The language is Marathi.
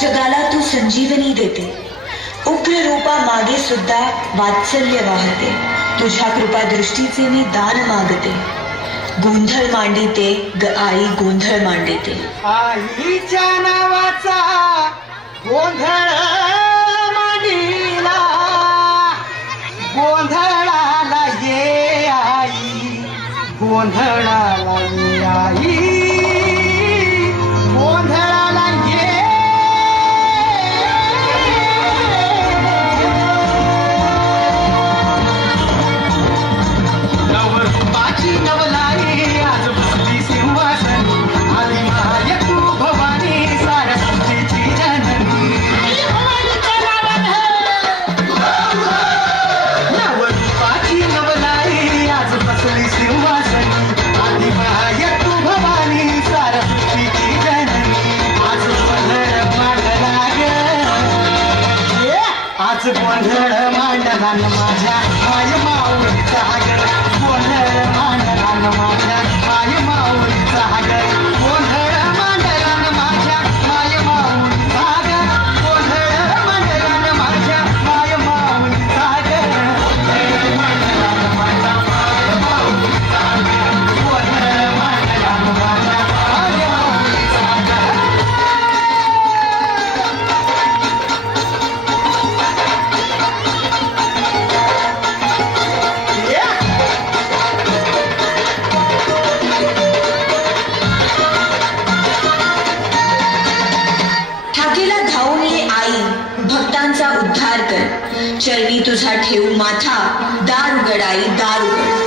जगाला तू संजीवनी देते, उग्र रूपा मागे सुद्धा वात्सल्य वाहते, तुझ्या कृपा दृष्टीचे मी दान मागते, गोंधळ मांडिते ग आई गोंधळ मांडिते. आईच्या नावाचा गोंधळ मांडिला, गोंधळाला ये आई, गोंधळाला ये आई, गोंधळाला ये. नवरूपाची नवलाई आज बसली सिंहासनी, आली माय तू भवानी सारस्वतीची जननी. नवरूपाची नवलाई आज बसली सिंहासनी, आली माय तू भवानी सारस्वतीची जननी. आज गोंधळ मांडला ग, आज गोंधळ मांडला न माझ्या माय माऊलीचा ग, गोंधळ मांडला न माझ्या माय माऊलीचा ग, गोंधळ मांडला न माझ्या माय माऊलीचा ग, गोंधळ मांडला न माझ्या माय माऊलीचा ग, गोंधळ मांडला न माझ्या माय माऊलीचा ग, गोंधळ मांडला न माझ्या माय माऊलीचा ग. ठाकेला धावून ये आई, भक्तांचा उद्धार कर, चरणी तुझा ठेवू माथा, दार उघड आई दार उघड.